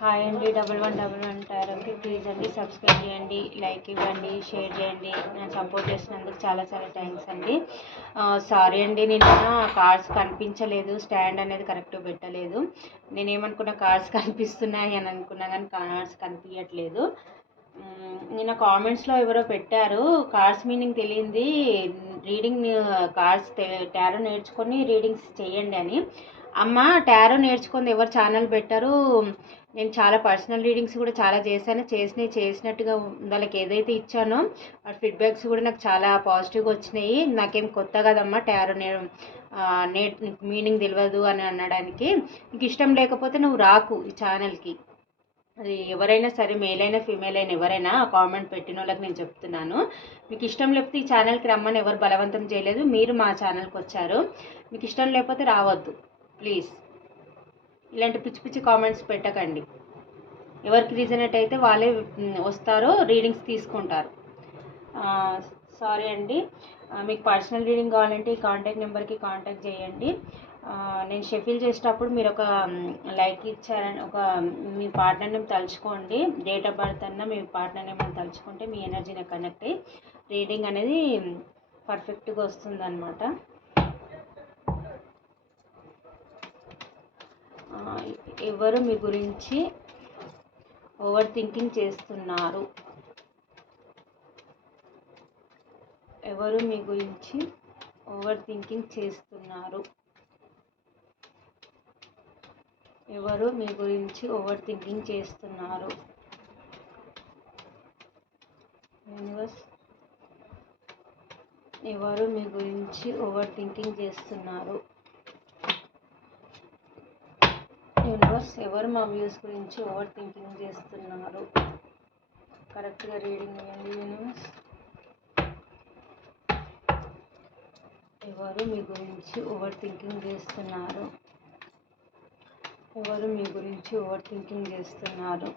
Hi అండి, 1111 అంటారండి. Please అండి సబ్స్క్రైబ్ చేయండి, లైక్ ఇవ్వండి, షేర్ చేయండి. నేను సపోర్ట్ చేసినందుకు చాలా చాలా థ్యాంక్స్ అండి. సారీ అండి, నిన్న కార్డ్స్ కనిపించలేదు, స్టాండ్ అనేది కరెక్ట్గా పెట్టలేదు. నేనేమనుకున్నా కార్డ్స్ కనిపిస్తున్నాయి అని అనుకున్నా, కానీ కార్డ్స్ కనిపించట్లేదు. నిన్న కామెంట్స్లో ఎవరో పెట్టారు, కార్డ్స్ మీనింగ్ తెలియంది రీడింగ్ కార్డ్స్ టారో నేర్చుకొని రీడింగ్స్ చేయండి అని. అమ్మ, టారో నేర్చుకుంది ఎవరు ఛానల్ పెట్టారు. నేను చాలా పర్సనల్ రీడింగ్స్ కూడా చాలా చేసినట్టుగా వాళ్ళకి ఏదైతే ఇచ్చానో ఆ ఫీడ్బ్యాక్స్ కూడా నాకు చాలా పాజిటివ్గా వచ్చినాయి. నాకేం కొత్త కదమ్మా టారో మీనింగ్ తెలియదు అని అనడానికి. నీకు ఇష్టం లేకపోతే నువ్వు రాకు ఈ ఛానల్కి. అది ఎవరైనా సరే, మేల్ అయినా ఫీమేల్ అయినా ఎవరైనా కామెంట్ పెట్టిన వాళ్ళకి నేను చెప్తున్నాను, మీకు ఇష్టం లేకపోతే ఈ ఛానల్కి రమ్మని ఎవరు బలవంతం చేయలేదు. మీరు మా ఛానల్కి వచ్చారు, మీకు ఇష్టం లేకపోతే రావద్దు ప్లీజ్. ఇలాంటి పిచ్చి పిచ్చి కామెంట్స్ పెట్టకండి. ఎవరికి రీజనేట్ అయితే వాళ్ళే వస్తారో రీడింగ్స్ తీసుకుంటారు. సారీ అండి. మీకు పర్సనల్ రీడింగ్ కావాలంటే ఈ కాంటాక్ట్ నెంబర్కి కాంటాక్ట్ చేయండి. నేను షెఫిల్ చేసేటప్పుడు మీరు ఒక లైక్ ఇచ్చారని, మీ పార్ట్నర్ నేమ్ తలుచుకోండి. డేట్ ఆఫ్ బర్త్ అన్న మీ పార్ట్నర్ నేమ్ అని తలుచుకుంటే మీ ఎనర్జీని కనెక్ట్ అయ్యి రీడింగ్ అనేది పర్ఫెక్ట్గా వస్తుందన్నమాట. ఎవరు మీ గురించి ఓవర్ థింకింగ్ చేస్తున్నారు? ఎవరు మీ గురించి ఓవర్ థింకింగ్ చేస్తున్నారు? ఎవరు మీ గురించి ఓవర్ థింకింగ్ చేస్తున్నారు? యూనివర్స్, ఎవరు మీ గురించి ఓవర్ థింకింగ్ చేస్తున్నారు? యూనివర్స్, ఎవరు మా వ్యూస్ గురించి ఓవర్ థింకింగ్ చేస్తున్నారు? కరెక్ట్గా రీడింగ్ ఇవ్వండి యూనివర్స్. ఎవరు మీ గురించి ఓవర్ థింకింగ్ చేస్తున్నారు? ఎవరు మీ గురించి ఓవర్ థింకింగ్ చేస్తున్నారు?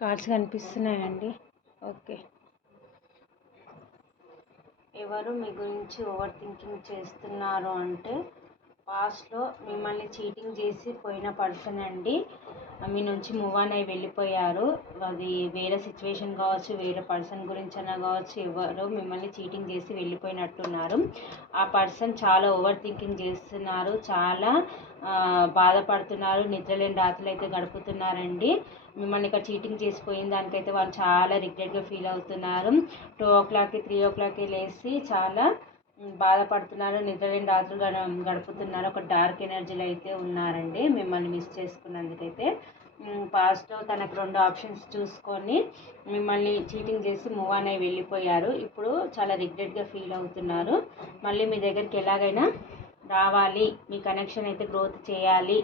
కార్డ్స్ కనిపిస్తున్నాయండి. ఓకే. ఎవరు మీ గురించి ఓవర్ థింకింగ్ చేస్తున్నారు అంటే, పాస్ట్లో మిమ్మల్ని చీటింగ్ చేసి పోయిన పర్సన్ అండి. మీ నుంచి మూవ్ ఆన్ అయి వెళ్ళిపోయారు. అది వేరే సిచ్యువేషన్ కావచ్చు, వేరే పర్సన్ గురించి అన్నా కావచ్చు, ఎవరు మిమ్మల్ని చీటింగ్ చేసి వెళ్ళిపోయినట్టున్నారు. ఆ పర్సన్ చాలా ఓవర్ థింకింగ్ చేస్తున్నారు, చాలా బాధపడుతున్నారు, నిద్రలేని రాత్రులు అయితే గడుపుతున్నారండి. మిమ్మల్ని ఇక్కడ చీటింగ్ చేసిపోయిన దానికైతే వాళ్ళు చాలా రిగ్రెట్గా ఫీల్ అవుతున్నారు. 2 o'clock 3 o'clock లేసి చాలా బాధపడుతున్నారు, నిద్రలేని రాత్రులు గడుపుతున్నారు. ఒక డార్క్ ఎనర్జీలో అయితే ఉన్నారండి మిమ్మల్ని మిస్ చేసుకున్నందుకైతే. పాస్ట్లో తనకు 2 ఆప్షన్స్ చూసుకొని మిమ్మల్ని చీటింగ్ చేసి మూవ్ ఆన్ అయి వెళ్ళిపోయారు. ఇప్పుడు చాలా రిగ్రెట్గా ఫీల్ అవుతున్నారు. మళ్ళీ మీ దగ్గరికి ఎలాగైనా రావాలి, మీ కనెక్షన్ అయితే గ్రోత్ చేయాలి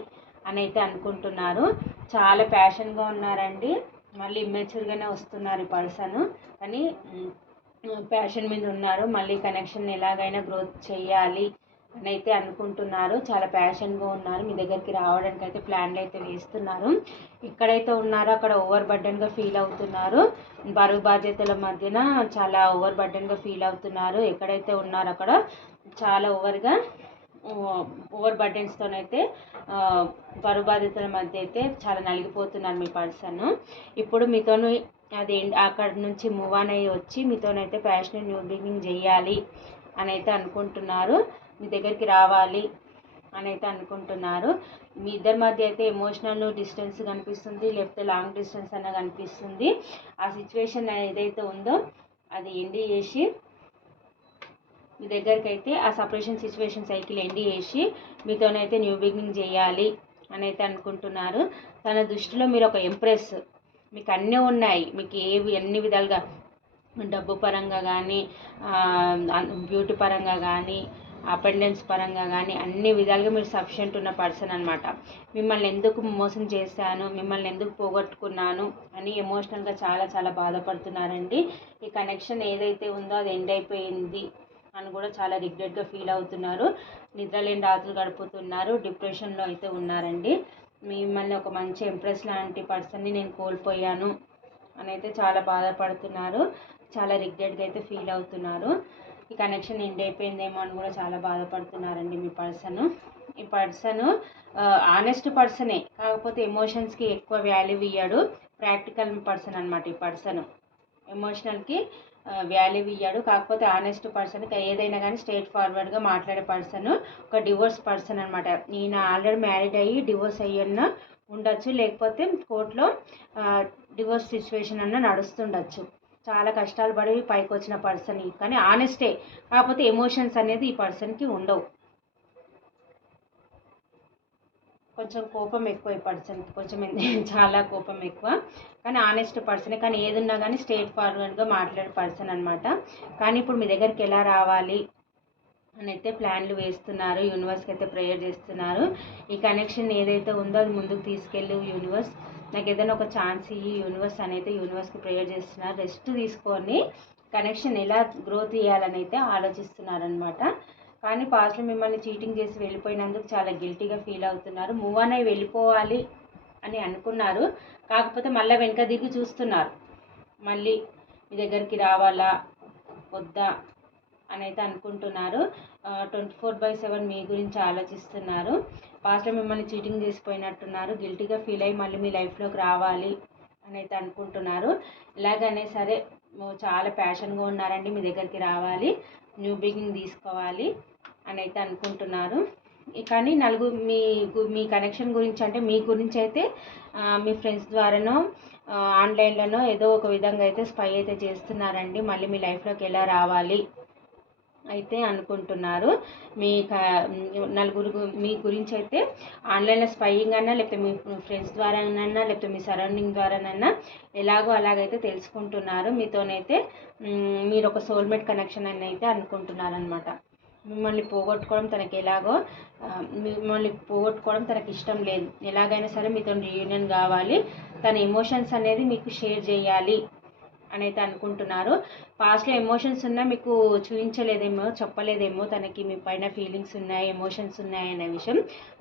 అని అయితే అనుకుంటున్నారు. చాలా ప్యాషన్గా ఉన్నారండి. మళ్ళీ ఇమ్మెచ్యూర్గానే వస్తున్నారు ఈ పర్సన్, కానీ ప్యాషన్ మీద ఉన్నారు. మళ్ళీ కనెక్షన్ ఎలాగైనా గ్రోత్ చేయాలి అని అయితే అనుకుంటున్నారు. చాలా ప్యాషన్గా ఉన్నారు. మీ దగ్గరికి రావడానికి అయితే ప్లాన్లు అయితే వేస్తున్నారు. ఎక్కడైతే ఉన్నారో అక్కడ ఓవర్ బర్డెన్గా ఫీల్ అవుతున్నారు. బరువు బాధ్యతల మధ్యన చాలా ఓవర్ బర్డెన్గా ఫీల్ అవుతున్నారు. ఎక్కడైతే ఉన్నారో అక్కడ చాలా ఓవర్ బర్డెన్స్తోనైతే బరువు బాధ్యతల మధ్య అయితే చాలా నలిగిపోతున్నారు మీ పర్సన్. ఇప్పుడు మీతోని అది అక్కడ నుంచి మూవ్ ఆన్ అయ్యి వచ్చి మీతోనైతే ప్యాషనెట్ న్యూ బిగినింగ్ చేయాలి అని అయితే అనుకుంటున్నారు. మీ దగ్గరికి రావాలి, అని అయితే అనుకుంటున్నారు. మీ ఇద్దరి మధ్య అయితే ఎమోషనల్ డిస్టెన్స్ కనిపిస్తుంది, లేకపోతే లాంగ్ డిస్టెన్స్ అన్న కనిపిస్తుంది. ఆ సిచ్యువేషన్ ఏదైతే ఉందో అది ఎండ్ చేసి మీ దగ్గరికి అయితే ఆ సపరేషన్ సిచ్యువేషన్ సైకిల్ ఎండ్ చేసి మీతోనైతే న్యూ బిగినింగ్ చేయాలి అని అయితే అనుకుంటున్నారు. తన దృష్టిలో మీరు ఒక ఎంప్రెస్, మీకు అన్నీ ఉన్నాయి, మీకు అన్ని విధాలుగా డబ్బు పరంగా కానీ, బ్యూటీ పరంగా కానీ, అపెండెన్స్ పరంగా కానీ అన్ని విధాలుగా మీరు సఫిషియెంట్ ఉన్న పర్సన్ అనమాట. మిమ్మల్ని ఎందుకు మోసం చేశాను, మిమ్మల్ని ఎందుకు పోగొట్టుకున్నాను అని ఎమోషనల్గా చాలా చాలా బాధపడుతున్నారండి. ఈ కనెక్షన్ ఏదైతే ఉందో అది ఎండ్ అయిపోయింది అని కూడా చాలా రిగ్రెట్గా ఫీల్ అవుతున్నారు. నిద్రలేని రాత్రులు గడుపుతున్నారు, డిప్రెషన్లో అయితే ఉన్నారండి. మిమ్మల్ని ఒక మంచి ఎంప్రెస్ లాంటి పర్సన్ని నేను కోల్పోయాను అని అయితే చాలా బాధపడుతున్నారు, చాలా రిగ్రెట్గా అయితే ఫీల్ అవుతున్నారు. ఈ కనెక్షన్ ఎండ్ అయిపోయిందేమో అని కూడా చాలా బాధపడుతున్నారండి మీ పర్సన్. ఈ పర్సన్ ఆనెస్ట్ పర్సనే, కాకపోతే ఎమోషన్స్కి ఎక్కువ వాల్యూ ఇయ్యాడు. ప్రాక్టికల్ పర్సన్ అనమాట ఈ పర్సన్. ఎమోషనల్కి వాల్యూ ఇయ్యాడు, కాకపోతే ఆనెస్ట్ పర్సన్. ఏదైనా కానీ స్ట్రైట్ ఫార్వర్డ్గా మాట్లాడే పర్సన్. ఒక డివోర్స్ పర్సన్ అనమాట. ఈయన ఆల్రెడీ మ్యారీడ్ అయ్యి డివోర్స్ అయ్యన్న ఉండొచ్చు, లేకపోతే కోర్టులో డివోర్స్ సిచ్యువేషన్ అన్న నడుస్తుండొచ్చు. చాలా కష్టాలు పడి పైకి వచ్చిన పర్సన్, కానీ ఆనెస్టే, కాకపోతే ఎమోషన్స్ అనేది ఈ పర్సన్కి ఉండవు. కొంచెం కోపం ఎక్కువ ఈ పర్సన్కి, కొంచెం చాలా కోపం ఎక్కువ, కానీ ఆనెస్ట్ పర్సనే. కానీ ఏదున్నా కానీ స్ట్రైట్ ఫార్వర్డ్గా మాట్లాడే పర్సన్ అనమాట. కానీ ఇప్పుడు మీ దగ్గరికి ఎలా రావాలి అని అయితే ప్లాన్లు వేస్తున్నారు, యూనివర్స్కి అయితే ప్రేయర్ చేస్తున్నారు. ఈ కనెక్షన్ ఏదైతే ఉందో అది ముందుకు తీసుకెళ్ళి యూనివర్స్ నాకు ఏదైనా ఒక ఛాన్స్ ఇయ్యి యూనివర్స్ అని అయితే యూనివర్స్కి ప్రేయర్ చేస్తున్నారు. రెస్ట్ తీసుకొని కనెక్షన్ ఎలా గ్రోత్ చేయాలని అయితే ఆలోచిస్తున్నారనమాట. కానీ పాస్ట్లో మిమ్మల్ని చీటింగ్ చేసి వెళ్ళిపోయినందుకు చాలా గిల్టీగా ఫీల్ అవుతున్నారు. మూవ్ ఆన్ అయి వెళ్ళిపోవాలి అని అనుకున్నారు, కాకపోతే మళ్ళీ వెనక దిగి చూస్తున్నారు, మళ్ళీ మీ దగ్గరికి రావాలా వద్దా అని అయితే అనుకుంటున్నారు. 24/7 మీ గురించి ఆలోచిస్తున్నారు. పాస్ట్లో మిమ్మల్ని చీటింగ్ చేసిపోయినట్టున్నారు, గిల్టీగా ఫీల్ అయ్యి మళ్ళీ మీ లైఫ్లోకి రావాలి అని అయితే అనుకుంటున్నారు. ఇలాగనే సరే చాలా ప్యాషన్గా ఉన్నారండి, మీ దగ్గరికి రావాలి, న్యూ బిగినింగ్ తీసుకోవాలి అని అయితే అనుకుంటున్నారు. కానీ మీ కనెక్షన్ గురించి అంటే మీ గురించి అయితే మీ ఫ్రెండ్స్ ద్వారానో ఆన్లైన్లోనో ఏదో ఒక విధంగా అయితే స్పై అయితే చేస్తున్నారండి. మళ్ళీ మీ లైఫ్లోకి ఎలా రావాలి అయితే అనుకుంటున్నారు. నలుగురు మీ గురించి అయితే ఆన్లైన్లో స్పైయింగ్ అన్నా, లేకపోతే మీ ఫ్రెండ్స్ ద్వారానన్నా, లేకపోతే మీ సరౌండింగ్ ద్వారానన్నా ఎలాగో అలాగైతే తెలుసుకుంటున్నారు. మీతోనైతే మీరు ఒక సోల్మేట్ కనెక్షన్ అని అయితే అనుకుంటున్నారనమాట. మిమ్మల్ని పోగొట్టుకోవడం తనకి ఇష్టం లేదు. ఎలాగైనా సరే మీతో రీయూనియన్ కావాలి, తన ఎమోషన్స్ అనేది మీకు షేర్ చేయాలి అని అయితే అనుకుంటున్నారు. పాస్ట్లో ఎమోషన్స్ ఉన్నా మీకు చూపించలేదేమో, చెప్పలేదేమో, తనకి మీ పైన ఫీలింగ్స్ ఉన్నాయి, ఎమోషన్స్ ఉన్నాయి అనే విషయం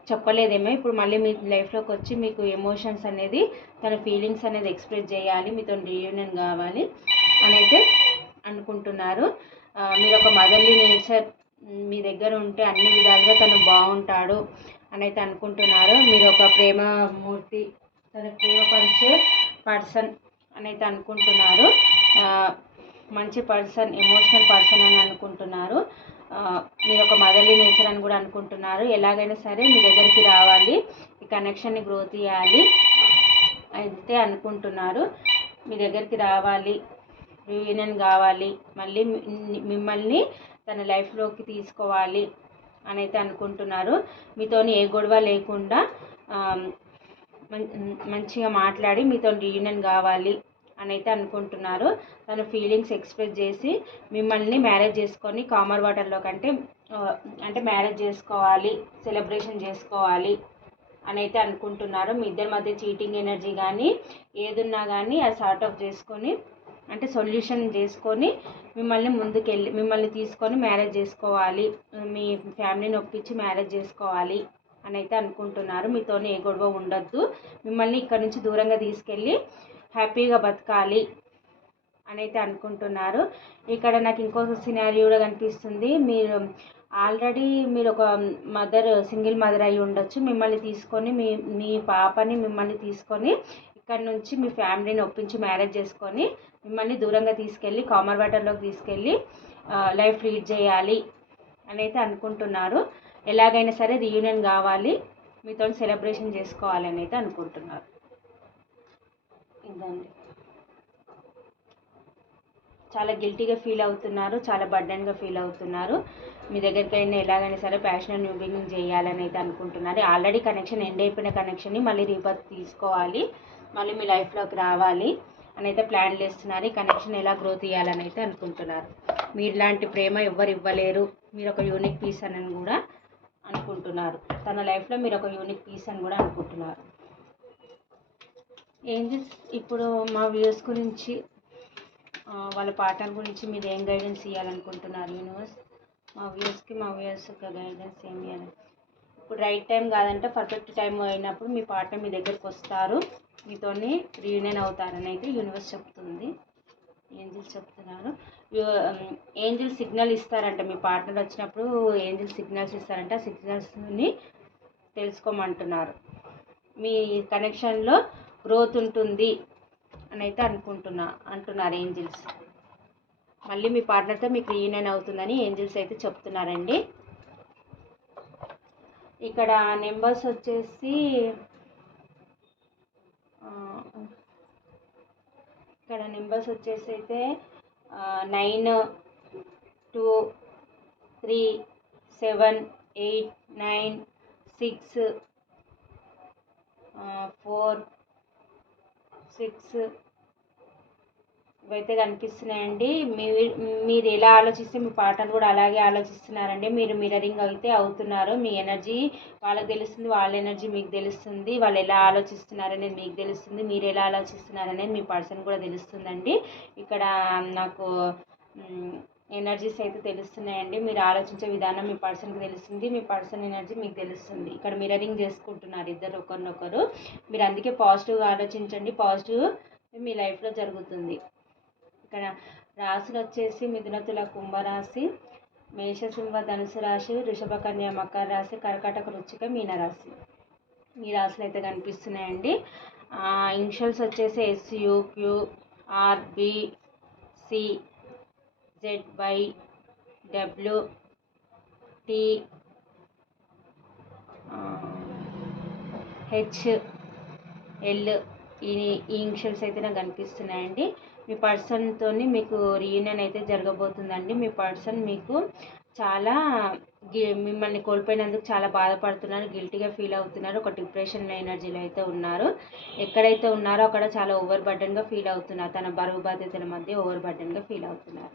చెప్పలేదేమో. ఇప్పుడు మళ్ళీ మీ లైఫ్లోకి వచ్చి మీకు ఎమోషన్స్ అనేది, తన ఫీలింగ్స్ అనేది ఎక్స్ప్రెస్ చేయాలి, మీతో రీయూనియన్ కావాలి అని అయితే అనుకుంటున్నారు. మీరు ఒక మదర్లీ నేచర్ మీ దగ్గర ఉంటే అన్ని విధాలుగా తను బాగుంటాడు అని అయితే అనుకుంటున్నారు. మీరు ఒక ప్రేమమూర్తి, తన ప్రేమ పంచే పర్సన్ అని అయితే అనుకుంటున్నారు. మంచి పర్సన్, ఎమోషనల్ పర్సన్ అని అనుకుంటున్నారు. మీరు ఒక మదర్లీ నేచర్ అని కూడా అనుకుంటున్నారు. ఎలాగైనా సరే మీ దగ్గరికి రావాలి, ఈ కనెక్షన్ని గ్రోత్ చేయాలి అయితే అనుకుంటున్నారు. మీ దగ్గరికి రావాలి, రీయూనియన్ కావాలి, మళ్ళీ మిమ్మల్ని తన లైఫ్లోకి తీసుకోవాలి అని అయితే అనుకుంటున్నారు. మీతోని ఏ గొడవ లేకుండా మంచిగా మాట్లాడి మీతో రీయూనియన్ కావాలి అని అయితే అనుకుంటున్నారు. తన ఫీలింగ్స్ ఎక్స్ప్రెస్ చేసి మిమ్మల్ని మ్యారేజ్ చేసుకొని కామర్ వాటర్లో అంటే మ్యారేజ్ చేసుకోవాలి, సెలబ్రేషన్ చేసుకోవాలి అని అయితే అనుకుంటున్నారు. మీ ఇద్దరి మధ్య చీటింగ్ ఎనర్జీ కానీ ఏదున్నా కానీ అది సార్ట్ ఆఫ్ చేసుకొని, అంటే సొల్యూషన్ చేసుకొని మిమ్మల్ని తీసుకొని మ్యారేజ్ చేసుకోవాలి, మీ ఫ్యామిలీని ఒప్పించి మ్యారేజ్ చేసుకోవాలి అని అయితే అనుకుంటున్నారు. మీతోనే ఏ గొడవ ఉండొద్దు, మిమ్మల్ని ఇక్కడ నుంచి దూరంగా తీసుకెళ్ళి హ్యాపీగా బతకాలి అని అయితే అనుకుంటున్నారు. ఇక్కడ నాకు ఇంకొక సినారియో కూడా కనిపిస్తుంది. మీరు ఒక సింగిల్ మదర్ అయి ఉండొచ్చు. మిమ్మల్ని తీసుకొని మీ పాపని మిమ్మల్ని తీసుకొని ఇక్కడ నుంచి మీ ఫ్యామిలీని ఒప్పించి మ్యారేజ్ చేసుకొని మిమ్మల్ని దూరంగా తీసుకెళ్ళి కామర్ వాటర్లోకి తీసుకెళ్ళి లైఫ్ లీడ్ చేయాలి అని అయితే అనుకుంటున్నారు. ఎలాగైనా సరే రీయూనియన్ కావాలి, మీతో సెలబ్రేషన్ చేసుకోవాలని అయితే అనుకుంటున్నారు. ఇదండి, చాలా గిల్టీగా ఫీల్ అవుతున్నారు, చాలా బర్డెన్గా ఫీల్ అవుతున్నారు. మీ దగ్గరికైనా ఎలాగైనా సరే ప్యాషనల్ న్యూ బిగినింగ్ చేయాలని అయితే అనుకుంటున్నారు. ఆల్రెడీ కనెక్షన్ ఎండ్ అయిపోయిన కనెక్షన్ని మళ్ళీ రీబర్త్ తీసుకోవాలి, మళ్ళీ మీ లైఫ్లోకి రావాలి అని అయితే ప్లాన్ చేస్తున్నారు. ఈ కనెక్షన్ ఎలా గ్రోత్ ఇవ్వాలని అయితే అనుకుంటున్నారు. మీలాంటి ప్రేమ ఎవ్వరు ఇవ్వలేరు, మీరు ఒక యూనిక్ పీస్ అని కూడా అనుకుంటున్నారు. తన లైఫ్లో మీరు ఒక యూనిక్ పీస్ అని కూడా అనుకుంటున్నారు. ఏంజల్స్ ఇప్పుడు మా వ్యూస్ గురించి, వాళ్ళ పార్ట్నర్ గురించి మీరు ఏం గైడెన్స్ ఇవ్వాలనుకుంటున్నారు యూనివర్స్? మా వ్యూయర్స్ ఒక గైడెన్స్ ఏం ఇవ్వాలి? ఇప్పుడు రైట్ టైం కాదంటే పర్ఫెక్ట్ టైం అయినప్పుడు మీ పార్ట్నర్ మీ దగ్గరికి వస్తారు, మీతోని రీయూనియన్ అవుతారని అయితే యూనివర్స్ చెప్తుంది. ఏంజిల్స్ చెప్తున్నారు. ఏంజిల్ సిగ్నల్ ఇస్తారంట, మీ పార్ట్నర్ వచ్చినప్పుడు ఏంజిల్ సిగ్నల్స్ ఇస్తారంట. సిగ్నల్స్ని తెలుసుకోమంటున్నారు. మీ కనెక్షన్లో గ్రోత్ ఉంటుంది అని అయితే అంటున్నారు ఏంజిల్స్. మళ్ళీ మీ పార్ట్నర్తో మీకు రీయూనియన్ అవుతుందని ఏంజిల్స్ అయితే చెప్తున్నారండి. ఇక్కడ నెంబర్స్ వచ్చేసి అయితే 9, 2, 3, 7, 8, 9, 6, 4, 6 ఇవైతే కనిపిస్తున్నాయండి. మీరు ఎలా ఆలోచిస్తే మీ పార్ట్నర్ కూడా అలాగే ఆలోచిస్తున్నారండి. మీరు మిరరింగ్ అయితే అవుతున్నారు. మీ ఎనర్జీ వాళ్ళకి తెలుస్తుంది, వాళ్ళ ఎనర్జీ మీకు తెలుస్తుంది. వాళ్ళు ఎలా ఆలోచిస్తున్నారనేది మీకు తెలుస్తుంది, మీరు ఎలా ఆలోచిస్తున్నారనేది మీ పర్సన్ కూడా తెలుస్తుందండి. ఇక్కడ నాకు ఎనర్జీస్ అయితే తెలుస్తున్నాయండి. మీరు ఆలోచించే విధానం మీ పర్సన్కి తెలుస్తుంది, మీ పర్సన్ ఎనర్జీ మీకు తెలుస్తుంది. ఇక్కడ మిరరింగ్ చేసుకుంటున్నారు ఇద్దరు ఒకరినొకరు. మీరు అందుకే పాజిటివ్గా ఆలోచించండి, పాజిటివ్ మీ లైఫ్లో జరుగుతుంది. ఇక్కడ రాశులు వచ్చేసి మిథున, తుల, కుంభరాశి, మేషసింహ, ధనుసు రాశి, వృషభ, కన్య, మకర రాశి, కర్కాటక, వృశ్చిక, మీనరాశి. ఈ రాశులు అయితే కనిపిస్తున్నాయండి. ఇనిషియల్స్ వచ్చేసి SUQ, RB, C, ZY, W, T, H, L. ఈ ఇనిషియల్స్ అయితే నాకు కనిపిస్తున్నాయండి. మీ పర్సన్తో మీకు రీయూనియన్ అయితే జరగబోతుందండి. మీ పర్సన్ మీకు చాలా మిమ్మల్ని కోల్పోయినందుకు చాలా బాధపడుతున్నారు, గిల్టీగా ఫీల్ అవుతున్నారు, ఒక డిప్రెషన్ ఎనర్జీలో అయితే ఉన్నారు. ఎక్కడైతే ఉన్నారో అక్కడ చాలా ఓవర్ బర్డెన్గా ఫీల్ అవుతున్నారు, తన బరువు బాధ్యతల మధ్య ఓవర్ బర్డెన్గా ఫీల్ అవుతున్నారు.